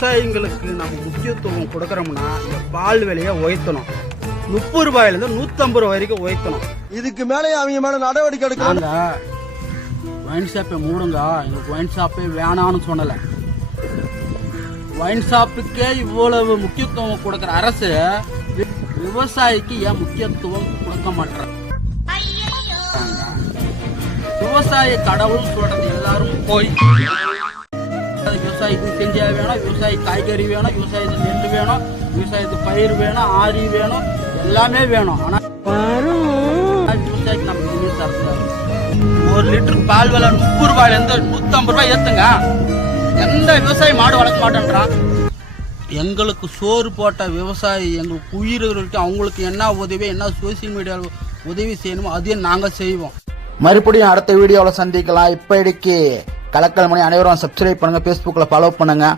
விவசாயிங்களுக்கு நம்ம முக்கியத்துவம் கொடுக்கறோம்னா இந்த பால் விலையை உயர்த்தணும். 30 ரூபாயிலிருந்து 150 ரூபாய் வரைக்கும் உயர்த்தணும். இதுக்கு மேலே அவங்க மேல நடவடிக்கை எடுக்கிறாங்க. ஒயின் ஷாப்பை மூடுங்க, எங்களுக்கு ஒயின் ஷாப்பே வேணான்னு சொன்னல. ஒயின் ஷாப்புக்கே இவ்வளவு முக்கியத்துவம் கொடுக்கிற அரசு விவசாயிக்கு ஏன் முக்கியத்துவம் கொடுக்க மாட்டாங்க? விவசாய கடவுள் சொல்றது எல்லாரும் போய் விவசாயத்துக்கு செஞ்சா வேணும், விவசாயி காய்கறி வேணும், விவசாயத்துக்கு நெல் வேணும், விவசாயத்துக்கு பயிர் வேணும், ஆரி வேணும், எல்லாமே வேணும். ஆனா விவசாயிக்கு நம்ம எதுவுமே தரக்கூடாது. 1 லிட்டர் பால் விலை 30 ரூபாயிலிருந்து 150 ரூபாய் ஏத்துங்க. எந்த விவசாயி மாடு வளர்க்க மாட்டேன்றான். எங்களுக்கு சோறு போட்ட விவசாயி எங்களுக்கு உயிர்களுக்கு அவங்களுக்கு என்ன உதவி, என்ன சோசியல் மீடியாவில் உதவி செய்யணுமோ அதையும் நாங்கள் செய்வோம். மறுபடியும் அடுத்த வீடியோவில் சந்திக்கலாம். இப்படிக்கு கலக்கல் மணி அனைவரும் சப்ஸ்கிரைப் பண்ணுங்க, Facebookல ஃபாலோ பண்ணுங்க.